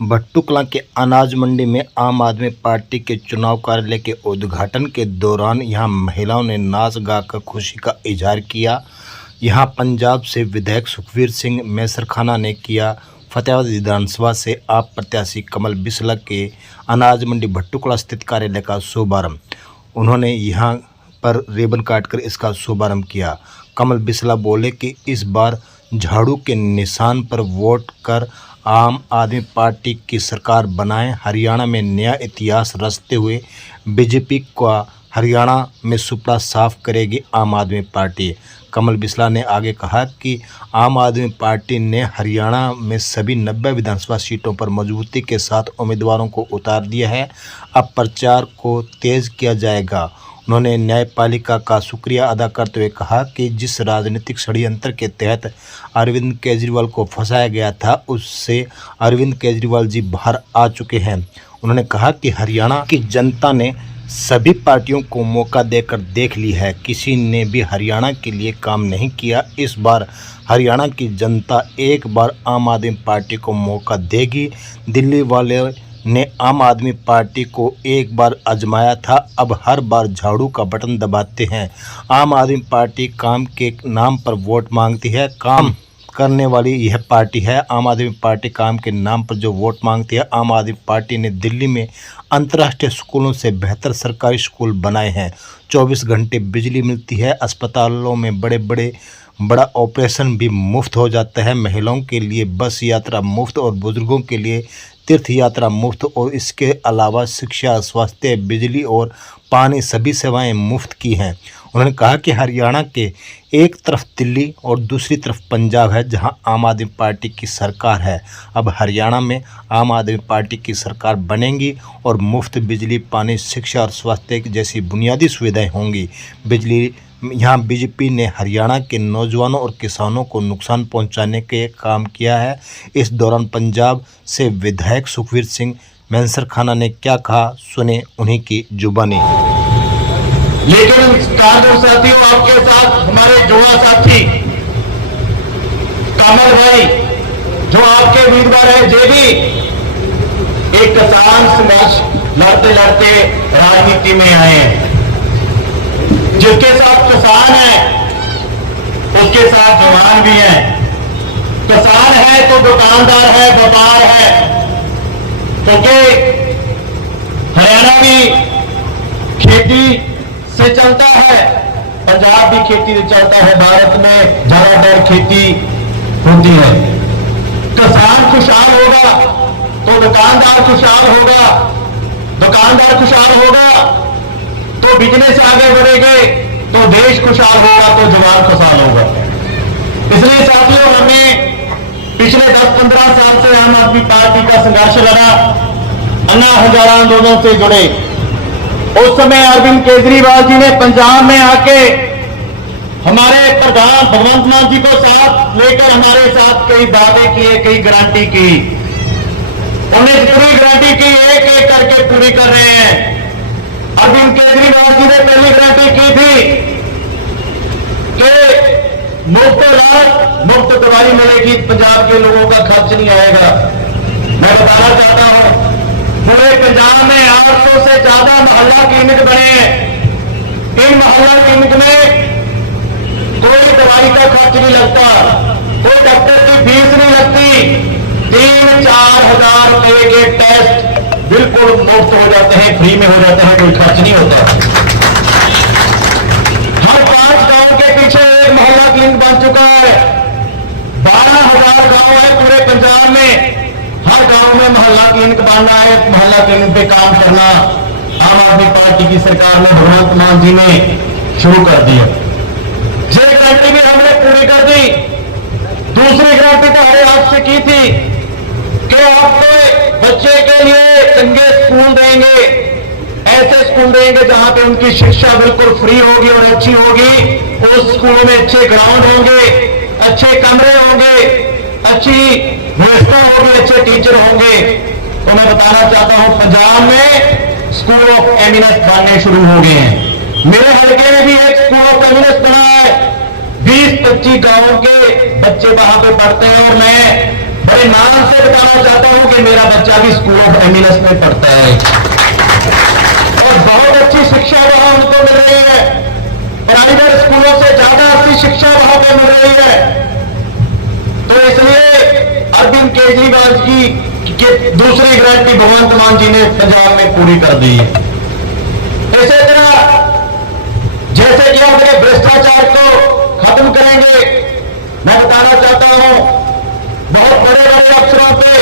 भट्टूकलां के अनाज मंडी में आम आदमी पार्टी के चुनाव कार्यालय के उद्घाटन के दौरान यहां महिलाओं ने नाच गाकर खुशी का इजहार किया। यहां पंजाब से विधायक सुखवीर सिंह मैसरखाना ने किया फतेहाबाद विधानसभा से आप प्रत्याशी कमल बिसला के अनाज मंडी भट्टूकलां स्थित कार्यालय का शुभारंभ। उन्होंने यहां पर रिबन काटकर इसका शुभारंभ किया। कमल बिसला बोले कि इस बार झाड़ू के निशान पर वोट कर आम आदमी पार्टी की सरकार बनाएं। हरियाणा में नया इतिहास रचते हुए बीजेपी का हरियाणा में सुपड़ा साफ करेगी आम आदमी पार्टी। कमल बिसला ने आगे कहा कि आम आदमी पार्टी ने हरियाणा में सभी 90 विधानसभा सीटों पर मजबूती के साथ उम्मीदवारों को उतार दिया है। अब प्रचार को तेज किया जाएगा। उन्होंने न्यायपालिका का शुक्रिया अदा करते हुए कहा कि जिस राजनीतिक षड्यंत्र के तहत अरविंद केजरीवाल को फंसाया गया था, उससे अरविंद केजरीवाल जी बाहर आ चुके हैं। उन्होंने कहा कि हरियाणा की जनता ने सभी पार्टियों को मौका देकर देख ली है, किसी ने भी हरियाणा के लिए काम नहीं किया। इस बार हरियाणा की जनता एक बार आम आदमी पार्टी को मौका देगी। दिल्ली वाले ने आम आदमी पार्टी को एक बार आजमाया था, अब हर बार झाड़ू का बटन दबाते हैं। आम आदमी पार्टी काम के नाम पर वोट मांगती है, काम करने वाली यह पार्टी है। आम आदमी पार्टी काम के नाम पर जो वोट मांगती है। आम आदमी पार्टी ने दिल्ली में अंतर्राष्ट्रीय स्कूलों से बेहतर सरकारी स्कूल बनाए हैं। 24 घंटे बिजली मिलती है। अस्पतालों में बड़ा ऑपरेशन भी मुफ्त हो जाता है। महिलाओं के लिए बस यात्रा मुफ्त और बुजुर्गों के लिए तीर्थ यात्रा मुफ्त और इसके अलावा शिक्षा, स्वास्थ्य, बिजली और पानी सभी सेवाएं मुफ्त की हैं। उन्होंने कहा कि हरियाणा के एक तरफ दिल्ली और दूसरी तरफ पंजाब है, जहां आम आदमी पार्टी की सरकार है। अब हरियाणा में आम आदमी पार्टी की सरकार बनेगी और मुफ्त बिजली, पानी, शिक्षा और स्वास्थ्य जैसी बुनियादी सुविधाएं होंगी। यहाँ बीजेपी ने हरियाणा के नौजवानों और किसानों को नुकसान पहुंचाने के काम किया है। इस दौरान पंजाब से विधायक सुखवीर सिंह मैसरखाना ने क्या कहा, सुने उन्हीं की जुबानी। लेकिन साथियों, आपके साथ हमारे युवा साथी कमल भाई जो आपके उम्मीदवार है, जे भी एक किसान संघर्ष लड़ते लड़ते राजनीति में आए हैं। जिसके साथ किसान है उसके साथ जवान भी हैं। किसान है तो दुकानदार है, व्यापार है, क्योंकि हरियाणा भी खेती से चलता है, पंजाब भी खेती से चलता है। भारत में ज्यादातर खेती होती है। किसान खुशहाल होगा तो दुकानदार खुशहाल होगा, दुकानदार खुशहाल होगा तो बिजनेस आगे बढ़ेंगे, तो देश खुशहाल होगा, तो जवान खुशहाल होगा। इसलिए साथियों, हमें पिछले 10-15 साल से आम आदमी पार्टी का संघर्ष लड़ा। अन्ना हजारा आंदोलन से जुड़े उस समय अरविंद केजरीवाल जी ने पंजाब में आके हमारे प्रधान भगवंत मान जी को साथ लेकर हमारे साथ कई वादे किए, कई गारंटी की। उन्हें पूरी गारंटी की, एक एक करके पूरी कर रहे हैं। अरविंद केजरीवाल जी ने पहली गारंटी की थी कि मुफ्त इलाज, मुफ्त दवाई मिलेगी, पंजाब के लोगों का खर्च नहीं आएगा। मैं बताना चाहता हूं, पूरे पंजाब में 800 से ज्यादा मोहल्ला क्लिनिक बने हैं। इन मोहल्ला क्लिनिक में कोई दवाई का खर्च नहीं लगता, कोई डॉक्टर की फीस नहीं लगती। 3-4 हजार रुपए के टेस्ट बिल्कुल मुफ्त हो जाते हैं, फ्री में हो जाते हैं, कोई खर्च नहीं होता। हर 5 गांव के पीछे एक मोहल्ला क्लिनिक बन चुका है। 12,000 गांव है पूरे पंजाब में। हर गांव में मोहल्ला क्लिनिक बनना है, मोहल्ला क्लिनिक पे काम करना आम आदमी पार्टी की सरकार ने, भगवंत मान जी ने शुरू कर दिया। ये गारंटी भी हमने पूरी कर दी। दूसरी गारंटी तो हमारे आपसे की थी कि आपके बच्चे के लिए चंगे स्कूल देंगे, ऐसे स्कूल देंगे जहां पे उनकी शिक्षा बिल्कुल फ्री होगी और अच्छी होगी। उस स्कूल में अच्छे ग्राउंड होंगे, अच्छे कमरे होंगे, अच्छी व्यवस्था होगी, अच्छे टीचर होंगे। तो मैं बताना चाहता हूं, पंजाब में स्कूल ऑफ एमिनेंस बनने शुरू हो गए हैं। मेरे हल्के में भी एक स्कूल ऑफ एमिनेंस बना है। 20-25 गांवों के बच्चे वहां पे पढ़ते हैं और मैं बड़े नाम से बताना चाहता हूं कि मेरा मेरा बच्चा भी स्कूल ऑफ एमिनेंस में पढ़ता है और बहुत अच्छी शिक्षा वहां उनको मिल रही है। प्राइवेट स्कूलों से ज्यादा अच्छी शिक्षा वहां पर मिल रही है। तो इसलिए अरविंद केजरीवाल जी की दूसरी गारंटी भगवंत मान जी ने पंजाब में पूरी कर दी है। इसी तरह जैसे कि हम भ्रष्टाचार को खत्म करेंगे, मैं बताना चाहता हूं बहुत बड़े बड़े अफसरों पे,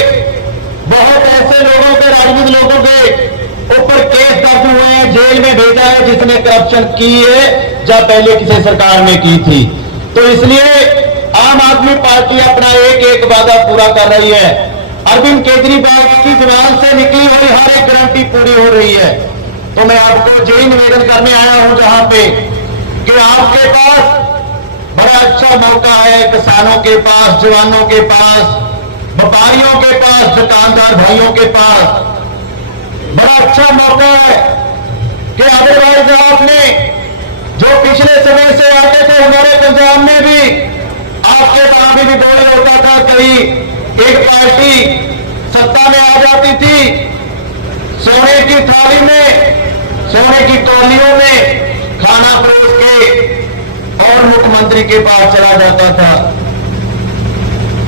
बहुत ऐसे लोगों पे, राजनीतिक लोगों के ऊपर केस दर्ज हुए हैं, जेल में भेजा है जिसने करप्शन की है जब पहले किसी सरकार ने की थी। तो इसलिए आम आदमी पार्टी अपना एक एक वादा पूरा कर रही है। अरविंद केजरीवाल की जुबान से निकली हुई हर एक गारंटी पूरी हो रही है। तो मैं आपको यही निवेदन करने आया हूं जहां पे कि आपके पास बड़ा अच्छा मौका है, किसानों के पास, जवानों के पास, व्यापारियों के पास, दुकानदार भाइयों के पास बड़ा अच्छा मौका है कि अदरवाइज आपने जो पिछले समय से आते थे हमारे पंजाब में भी आपके वहां भी बोल होता था, कहीं एक पार्टी सत्ता में आ जाती थी, सोने की थाली में, सोने की कौलियों में खाना परोस के और मुख्यमंत्री के पास चला जाता था।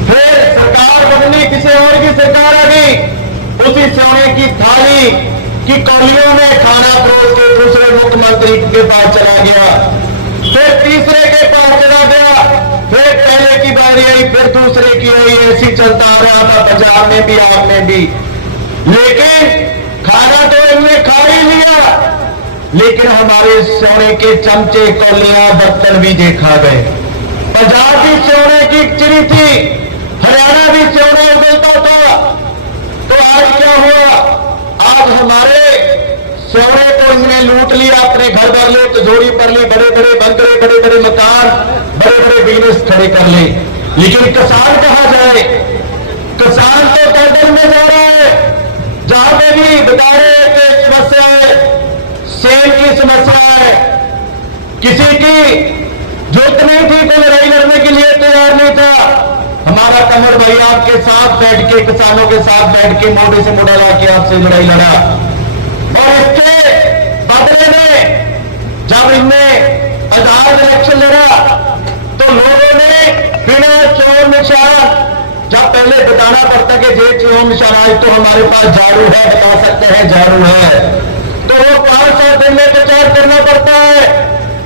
फिर सरकार बदली, किसी और की सरकार आ गई, उसी सोने की थाली की कौलियों में खाना परोस के दूसरे मुख्यमंत्री के पास चला गया, फिर तीसरे के पास चला गया, फिर पहले की बारी आई, फिर दूसरे की आई, ऐसी चलता आ रहा था पंजाब में भी, आप में भी। लेकिन खाना तो इनने खा ही लिया, लेकिन हमारे सोने के चमचे, कौलियां, बर्तन भी देखा गए। पंजाब भी सोने की चिड़ी थी, हरियाणा भी सोना उगलता था। तो आज क्या हुआ? आज हमारे सोने को इन्होंने लूट लिया, अपने घर भर ले, तिजोरी पर ले, बड़े बड़े बंगले, बड़े बड़े मकान, बड़े बड़े बिजनेस खड़े कर ले। लेकिन किसान कहां जाए? किसान तो दलदल में जा रहा है। जहां पे भी बेचारे की समस्या है, सेल की समस्या है, किसी की जरूरत नहीं थी, कोई लड़ाई लड़ने के लिए तैयार नहीं था। हमारा कमर भाई आपके साथ बैठ के, किसानों के साथ बैठ के, मोढे से मोढा ला के आपसे लड़ाई लड़ा। और इसके बदले में जब इनने आजाद इलेक्शन लड़ा तो लोगों ने बिना चोर निशान, जब पहले बताना पड़ता कि जे चोर निशान, आज तो हमारे पास झाड़ू है, बता सकते हैं झाड़ू है, तो वो 500 दिन में प्रचार करना पड़ता है।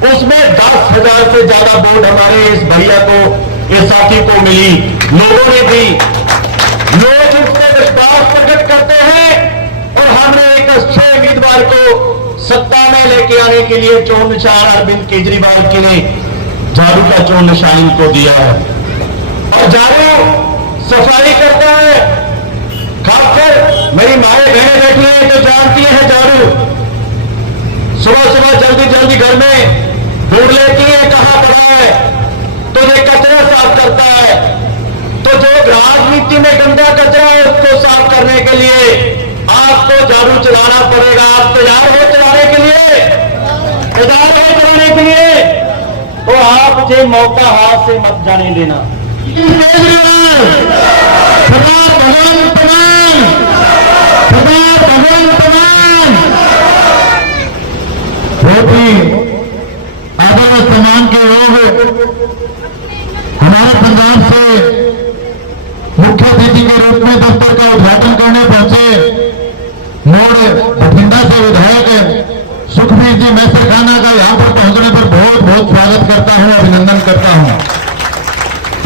उसमें 10,000 से ज्यादा वोट हमारे इस भैया को, इस साथी को मिली। लोगों ने भी, लोग इससे विश्वास प्रकट करते हैं और हमने एक अच्छे उम्मीदवार को सत्ता में लेके आने के लिए चोर निशान अरविंद केजरीवाल के ने झाड़ू का चोर निशान इनको दिया है। और झाड़ू सफाई करता है, खासकर मेरी माए बहनें बैठी हैं तो जानती है झाड़ू सुबह सुबह जल्दी जल्दी घर में ढूंढ लेती है कहां पड़ा है, तो ये कचरा साफ करता है। तो जो राजनीति में गंदा कचरा है उसको साफ करने के लिए आपको झाड़ू चलाना पड़ेगा। आप तैयार हो चलाने के लिए? तैयार हो चलाने के लिए? तो आप मुझे मौका हाथ से मत जाने देना। बहुत ही आदर और सम्मान के लोग हमारे पंजाब से मुख्य अतिथि के रूप में दफ्तर का उद्घाटन करने पहुंचे मोड़ बठिंडा से विधायक सुखबीर जी मैसर खाना का यहां पर पहुंचने पर बहुत बहुत स्वागत करता हूं, अभिनंदन करता हूं।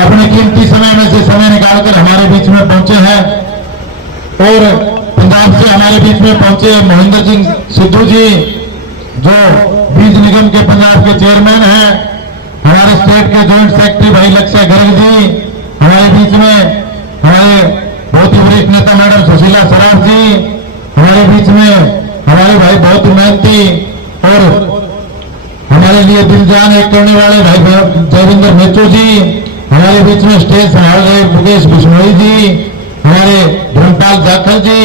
अपने कीमती समय में से समय निकालकर हमारे बीच में पहुंचे हैं और पंजाब से हमारे बीच में पहुंचे महेंद्र सिंह सिद्धू जी जो बीज निगम के पंजाब के चेयरमैन हैं, हमारे स्टेट के जॉइंट सेक्रेटरी भाई लक्ष्य गर्ग जी हमारे बीच में, हमारे बहुत ही वरिष्ठ नेता मैडम सुशीला सराफ जी हमारे बीच में, हमारे भाई बहुत मेहनती और हमारे लिए दिल जान एक करने वाले भाई जयविंदर मेचू जी हमारे बीच में स्टेज संभाल रहे मुकेश बिश्नोई जी, हमारे धर्मपाल जाखल जी,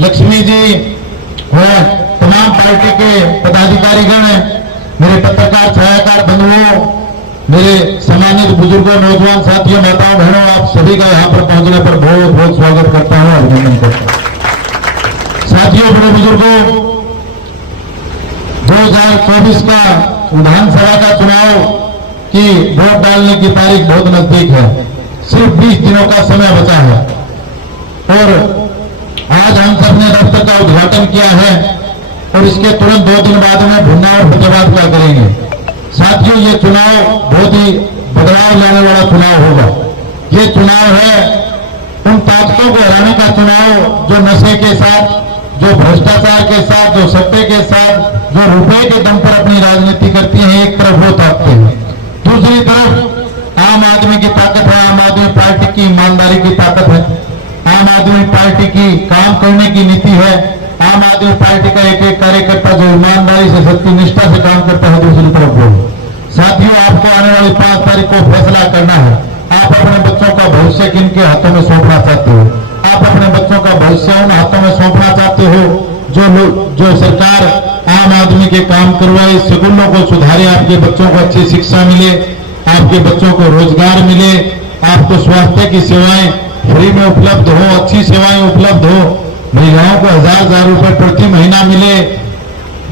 लक्ष्मी जी और तमाम पार्टी के पदाधिकारीगण, मेरे पत्रकार छायाकार बंधुओं, मेरे सम्मानित बुजुर्गों, नौजवान साथियों, माताओं, बहनों, आप सभी का यहाँ पर पहुंचने पर बहुत बहुत स्वागत करता हूँ, अभिनंदन करता हूँ। साथियों, बड़े बुजुर्गों, 2024 का विधानसभा का चुनाव की वोट डालने की तारीख बहुत नजदीक है। सिर्फ 20 दिनों का समय बचा है और आज हम सब ने दफ्तर का उद्घाटन किया है और इसके तुरंत 2 दिन बाद में भुन्ना और फतेहाबाद का करेंगे। साथियों, ये चुनाव बहुत ही बदलाव लाने वाला चुनाव होगा। ये चुनाव है उन ताकतों को हराने का चुनाव जो नशे के साथ, जो भ्रष्टाचार के साथ, जो सट्टे के साथ, जो रुपए के दम पर अपनी राजनीति करती हैं। एक तरफ वो ताकतें हैं, दूसरी तरफ आम आदमी की ताकत है, आम आदमी पार्टी की ईमानदारी की ताकत है, आम आदमी पार्टी की काम करने की नीति है, आम आदमी पार्टी का एक एक कार्यकर्ता जो ईमानदारी से, सत्य निष्ठा से काम करता है। दूसरी तरफ वो साथियों, आपको आने वाली 5 तारीख को फैसला करना है। आप अपने बच्चों का भविष्य किनके हाथों में सौंपना चाहते हो? आप अपने बच्चों का भविष्य उन हाथों में सौंपना चाहते हो जो सरकार आम आदमी के काम करवाए, स्कूलों को सुधारे, आपके बच्चों को अच्छी शिक्षा मिले, आपके बच्चों को रोजगार मिले, आपको स्वास्थ्य की सेवाएं फ्री में उपलब्ध हो, अच्छी सेवाएं उपलब्ध हो, महिलाओं को 1000 रुपए प्रति महीना मिले,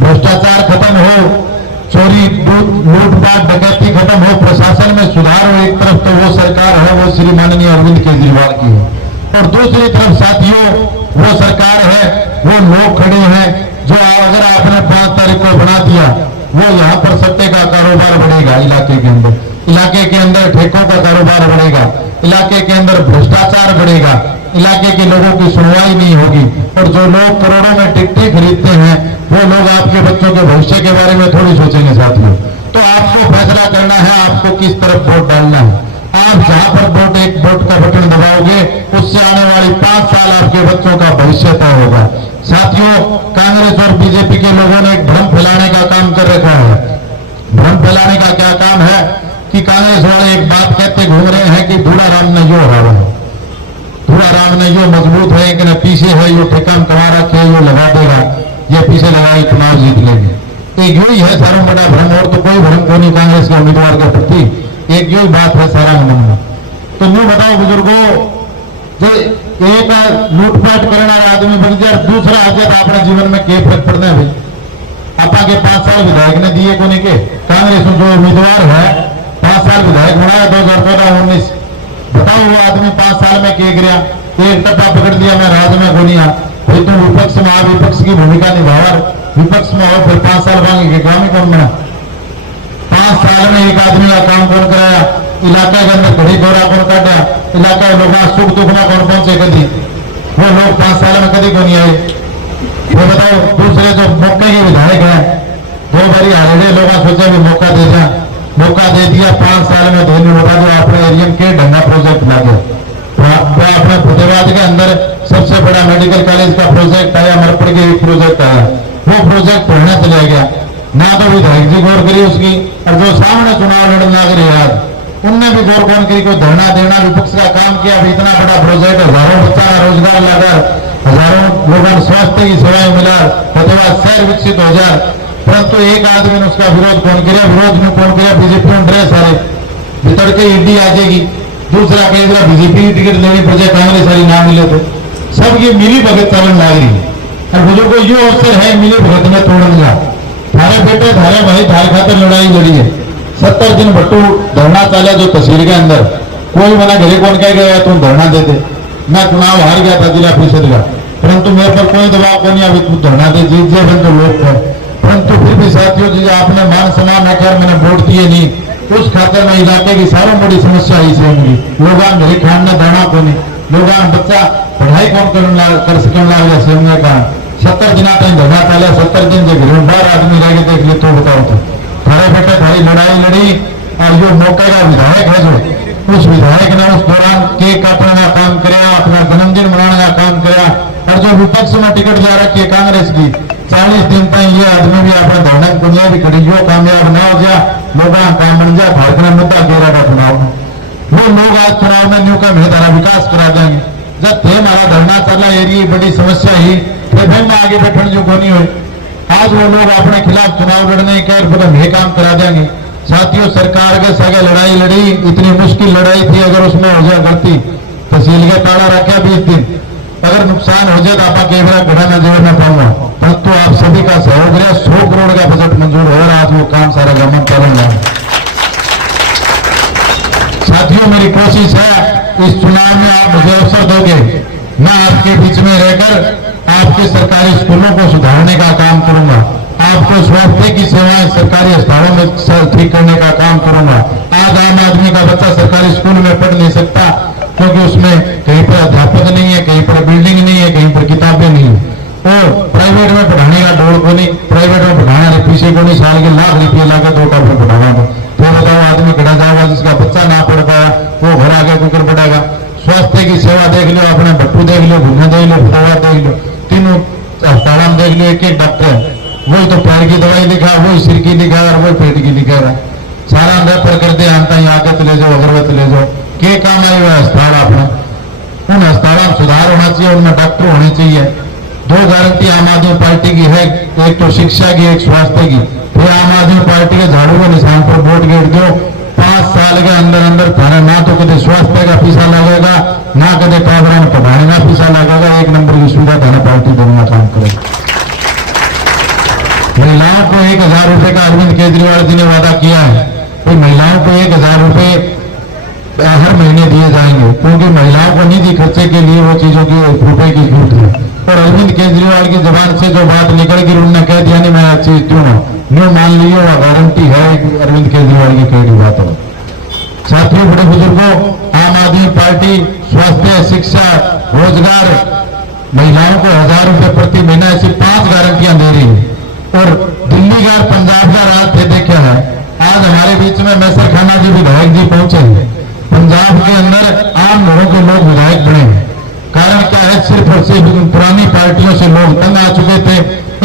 भ्रष्टाचार खत्म हो, चोरी लूटपाट डकैती खत्म हो, प्रशासन में सुधार हो। एक तरफ तो वो सरकार है, वो श्री माननीय अरविंद केजरीवाल की है, और दूसरी तरफ साथियों वो सरकार है, वो लोग खड़े हैं जो अगर आपने 5 तारीख को बना दिया, वो यहाँ पर सट्टे का कारोबार बढ़ेगा, इलाके के अंदर ठेकों का कारोबार बढ़ेगा, इलाके के अंदर भ्रष्टाचार बढ़ेगा, इलाके के लोगों की सुनवाई नहीं होगी, और जो लोग करोड़ों में टिकटें खरीदते हैं वो लोग आपके बच्चों के भविष्य के बारे में थोड़ी सोचेंगे। साथियों, तो आपको फैसला करना है आपको किस तरफ वोट डालना है। आप जहां पर एक वोट का बटन दबाओगे, उससे आने वाली 5 साल आपके बच्चों का भविष्य तय होगा। साथियों, कांग्रेस और बीजेपी के लोगों ने एक भ्रम फैलाने का काम कर रखा है। भ्रम फैलाने का क्या काम है कि कांग्रेस वाले एक बात कहते घूम रहे हैं कि बूढ़ा राम ने यो हारा है, बूढ़ा राम ने यो मजबूत है कि न पीछे है, यो ठेकान कमा रखे, यो लगा देगा, ये पीछे लगाई चुनाव जीत लेंगे। एक यही है सारा बड़ा भ्रम, और तो कोई भ्रम को नहीं कांग्रेस के उम्मीदवार के प्रति, एक यही बात है सारा मन में। तो मैं बताओ बुजुर्गों, जो एक लूटपाट करने वाला आदमी बन जाए, दूसरा आ जाए, अपने जीवन में क्या फर्क पड़ता है भाई? आपा के 5 साल विधायक ने दिए को नहीं के, कांग्रेस में जो उम्मीदवार है 5 साल विधायक बनाया 2014-19, बताओ वो आदमी 5 साल में क्या गया? एक टप्पा पकड़ दिया, मैं राज में गोनिया भाई, तुम विपक्ष में आ, विपक्ष की भूमिका निभाओ, विपक्ष में आओ, फिर 5 साल मांगेंगे, काम ही कौन बना? 5 साल में एक आदमी का काम कौन कराया? इलाके के अंदर घड़ी घोड़ा कौन काटा? इलाका लोग सुख दुख में कौन पहुंचे? कभी वो लोग 5 साल में कभी को नहीं आए। वो बताओ, दूसरे जो मौके के विधायक है 2 बारी हारे, लोग सोचे भी मौका दे दिया, मौका दे दिया, 5 साल में धोनी उठा दो, अपने एरिया के ढंगा प्रोजेक्ट ला दो। अपने फतेहाबाद के अंदर सबसे बड़ा मेडिकल कॉलेज का प्रोजेक्ट आया, मरपड़ के एक प्रोजेक्ट आया, वो प्रोजेक्ट पढ़ने चला गया ना, तो विधायक जी गौर करी उसकी, और जो सामने चुनाव लड़ना करी यार उनने भी गौर कौन करी, कोई धरना देना विपक्ष का काम किया। इतना बड़ा प्रोजेक्ट, हजारों बच्चा का रोजगार लगा, हजारों लोगों को स्वास्थ्य की सेवाएं मिला, फतेहाबाद शहर विकसित हो जाए, परंतु एक आदमी ने उसका विरोध कौन किया? विरोध में कौन किया? बीजेपी में ड्रेस सारे भीतर के ईडी आ जाएगी, दूसरा कहेगा बीजेपी की टिकट लेनी पड़ जाए, कांग्रेस वाली ना मिले तो सब ये मिली भगत चलन लग रही है। और बुजुर्गों, ये अवसर है मिली भगत में तोड़ने का। थारे बेटे थारे भाई थारे खातर लड़ाई लड़ी है, 70 दिन भट्टू धरना चाला जो तहसील के अंदर, कोई मना घरे कौन कह गया तुम धरना देते, मैं चुनाव हार गया था जिला परिषद का, परंतु मेरे पर कोई दबाव को नहीं, अभी तू धरना दे, जीत जाए बन तो लोग थे, परंतु फिर भी साथियों जी आपने मान सम्मान रखा, मैंने वोट दिए नहीं, उस खातर में इलाके की सारों बड़ी समस्या ही से मिली। लोग मेरे खाने दाना को नहीं, लोग बच्चा पढ़ाई कौन कर सकें लाग जैसे हमने कहा 70 दिन तक धरना चाले, 70 दिन जो घर बाहर आदमी रह गए देख लिए तो बताओ तो थारे बेटे थारी लड़ाई लड़ी, और जो मौके का विधायक है जो उस विधायक ने उस दौरान केक काटने का काम कराया, अपना जन्मदिन मनाने का काम कराया, और जो विपक्ष में टिकट जा रखी है कांग्रेस की 40 दिन तक ये आदमी भी अपने धरने दुनिया भी खड़ी, जो कामयाब ना हो गया लोग काम बन जाए, भारत में मुद्दा घेरा का चुनाव में वो लोग आज चुनाव में न्यू का मेहतारा विकास करा देंगे। जब थे हमारा धरना चला एरिया बड़ी समस्या ही फिर में आगे बैठने जो नहीं हुई, आज वो लोग अपने खिलाफ चुनाव लड़ने के ये काम करा देंगे। साथियों, सरकार के संगे लड़ाई लड़ी, इतनी मुश्किल लड़ाई थी, अगर उसमें हो जाए गलती तहसील के ताला रखा 20 दिन, अगर नुकसान हो जाए तो आप कई बार घड़ा में जोड़ ना पाऊंगा, परंतु आप सभी का सहयोग रहा, 100 करोड़ का बजट मंजूर हो रहा, आज वो काम सारा गवर्नमेंट करूंगा। साथियों, मेरी कोशिश है इस चुनाव में आप मुझे अवसर दोगे, मैं आपके बीच में रहकर आपके सरकारी स्कूलों को सुधारने का काम करूंगा, आपको स्वास्थ्य की सेवाएं सरकारी अस्पतालों में ठीक करने का काम करूंगा। आज आम आदमी का बच्चा सरकारी स्कूल में पढ़ नहीं सकता क्योंकि उसमें कहीं पर अध्यापक नहीं है, कहीं पर बिल्डिंग नहीं है, कहीं पर किताबें नहीं है। और प्राइवेट में पढ़ाने का डोर को नहीं, प्राइवेट में पढ़ाना पीछे को नहीं, साल के लाख रुपये लाकर 2 टॉप में पढ़ाना दो, तो बताओ आदमी खड़ा जाएगा, जिसका बच्चा ना पढ़ पाया वो घर आके कुकर पड़ेगा। स्वास्थ्य की सेवा देख लो, अपने भट्टू देख लो, भुना देख लो, फटोवा देख लो, तीनों अस्पताल देख लो, एक एक डॉक्टर है, वही तो पैर की दवाई लिखा, वही सिर की लिखा और वही पेट की लिखा रहा, सारा रेफर कर दे, आता ही आगत ले जाओ, अगरबत्ती ले जाओ, के काम आए हुए अस्पताल आपने। उन अस्पतालों में सुधार होना चाहिए, उनमें डॉक्टर होने चाहिए। 2 गारंटी आम आदमी पार्टी की है, एक तो शिक्षा की, एक स्वास्थ्य की। फिर आम आदमी पार्टी के झाड़ू के निशान पर वोट गिर दो, 5 साल के अंदर अंदर थाना ना तो कभी स्वास्थ्य का पैसा लगेगा, ना कभी काबरा में पढ़ाने का पैसा लगेगा, 1 नंबर की सुविधा थाना पार्टी देने का काम करेगा। महिलाओं को 1000 रुपए का अरविंद केजरीवाल जी ने वादा किया है, तो महिलाओं को 1000 रुपए हर महीने दिए जाएंगे, क्योंकि महिलाओं को निजी खर्चे के लिए वो चीजों की रुपए की जरूरत है। और अरविंद केजरीवाल की जबान से जो बात निकल गई, उन्होंने कह दिया नहीं मैं आज चीज क्यों ना न्यू मान लियो, वह गारंटी है अरविंद केजरीवाल की कही बात है। साथियों, बड़े बुजुर्गों, आम आदमी पार्टी स्वास्थ्य, शिक्षा, रोजगार, महिलाओं को 1000 रुपए प्रति महीना ऐसी 5 गारंटियां दे रही है। और दिल्ली का, पंजाब का राज थे देखा है, आज हमारे बीच में मैसर खाना जी विधायक जी पहुंचे हैं। पंजाब के अंदर आम लोगों के लोग विधायक बने हैं। कारण क्या है, सिर्फ और सिर्फ पुरानी पार्टियों से लोग तंग आ चुके थे,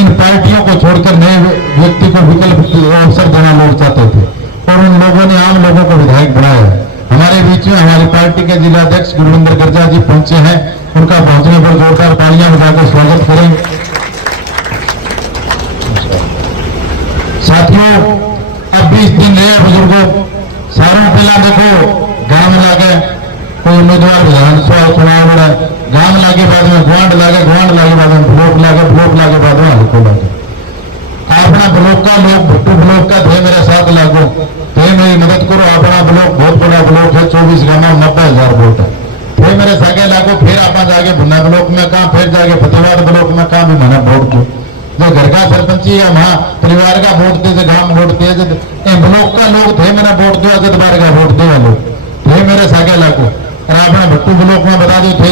इन पार्टियों को छोड़कर नए व्यक्ति को विकल्प अवसर देना लोग चाहते थे, और उन लोगों ने आम लोगों को विधायक बनाया। हमारे बीच में हमारी पार्टी के जिलाध्यक्ष गुरविंदर गर्जा जी पहुंचे हैं, उनका पहुंचने पर जोरदार तालियां बजाकर स्वागत करें। साथियों, अब 20 दिन रहे बुजुर्गों, सारों पहला देखो गांव में लागे कोई उम्मीदवार विधानसभा चुनाव लड़ा, गांव लागे बाद में गुआंड लागे, गुआंड लागे बाद में ब्लॉक लागे, ब्लॉक लागे बाद में हल्को लागे। अपना ब्लॉक का लोग भट्टू ब्लॉक का थे मेरे साथ लागो, थे मेरी मदद करो। अपना ब्लॉक बहुत बड़ा ब्लॉक है, 24 गांव, 90,000 वोट है, थे मेरे सागे लागो। फिर आप जाके भुन्ना ब्लॉक में कहा, फिर जाके फतेहबाद ब्लॉक में कहा भी मैंने वोट दो। जो घर का सरपंची है वहां परिवार का वोट दे, गांव वोट दे, ब्लॉक का लोग थे मेरा वोट दो, अगत बार का वोट दे लोग थे मेरे सागे लागो। और अपने भट्टू ब्लॉक में बता दो थे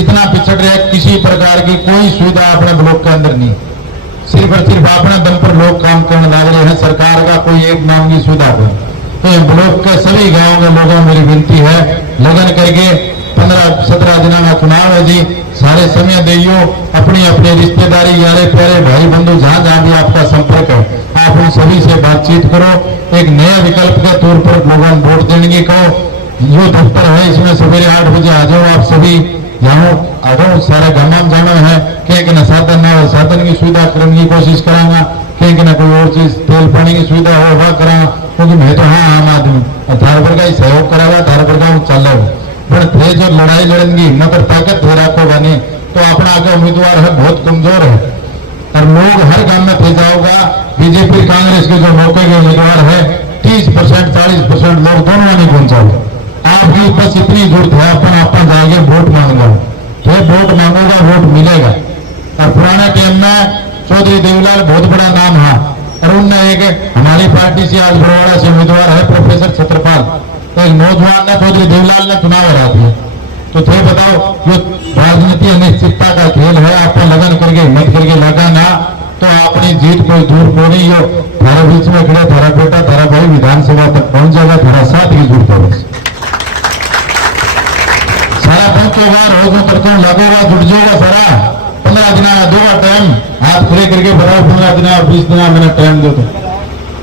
इतना पिछड़ रहे, किसी प्रकार की कोई सुविधा अपने ब्लॉक के अंदर नहीं, सिर्फ और सिर्फ अपने दम पर लोग काम करने लग रहे हैं, सरकार का कोई एक नाम की सुविधा है। तो ब्लॉक के सभी गांव के लोगों मेरी विनती है, लगन करके 15-17 दिनों का चुनाव है जी, सारे समय दियो, अपनी अपनी रिश्तेदारी, यारे प्यारे भाई बंधु जहां जहां भी आपका संपर्क है, आप उन सभी से बातचीत करो। एक नया विकल्प के तौर पर लोगों वोट देने की कहो। जो दफ्तर है इसमें सवेरे 8 बजे आ जाओ, आप सभी यहाँ आ जाओ, सारे गमाम जाना है कि न साधन ना हो, साधन की सुविधा करने की कोशिश करांगा, कि न कोई और चीज तेल पानी की सुविधा हो वह करांगा, क्योंकि मैं तो हाँ आम आदमी धार पर का ही सहयोग करागा, धार पर का चलेगा। पर थे जो लड़ाई लड़ेंगी मतलब ताकत थे रखोगा नहीं, तो अपना आगे उम्मीदवार है बहुत कमजोर है, और लोग हर गांव में थे जाओगा। बीजेपी कांग्रेस के जो मौके के उम्मीदवार है 30%, 40% लोग दोनों नहीं पहुंचाओगे। आपकी बस इतनी जरूरत है, अपन जाएंगे वोट मांगेगा, तो वोट मांगोगा वोट मिलेगा। और पुराने टाइम में चौधरी देवीलाल बहुत बड़ा नाम है, और उनने एक हमारी पार्टी से आज बड़ौदा से उम्मीदवार है प्रोफेसर छत्रपाल, तो एक नौजवान ने चौधरी देवीलाल ने चुनाव हरा दिया। तो थे बताओ, जो राजनीति अनिश्चितता का खेल है, आपको लगन करके हिम्मत करके लगा ना तो अपनी जीत कोई दूर को नहीं हो। थारा बीच में खड़े, थारा बेटा, थारा भाई विधानसभा तक पहुंच जाएगा, थारा साथ की जरूरत है बस। सारा पहुंचेगा, रोजों करके लगेगा, जुट जाएगा सारा। 15 दिन दूंगा टाइम, हाथ खुले करके बताओ 15 दिन 20 दिन मैंने टाइम दो।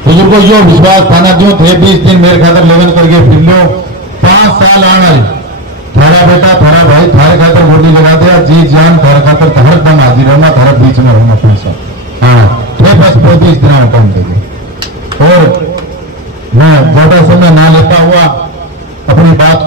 बुजुर्गों यो विश्वास थाना दो थे, 20 दिन मेरे खातर लगन करके फिर लो। 5 साल आना थारा बेटा, थारा भाई, थारे खातर बोली लगा दिया, जी जान थारा खातर हर दम हाजिर रहना, थारा बीच में रहना पैसा। हाँ, थे बस 35 दिन में काम देंगे। और मैं ज्यादा समय ना लेता हुआ अपनी बात को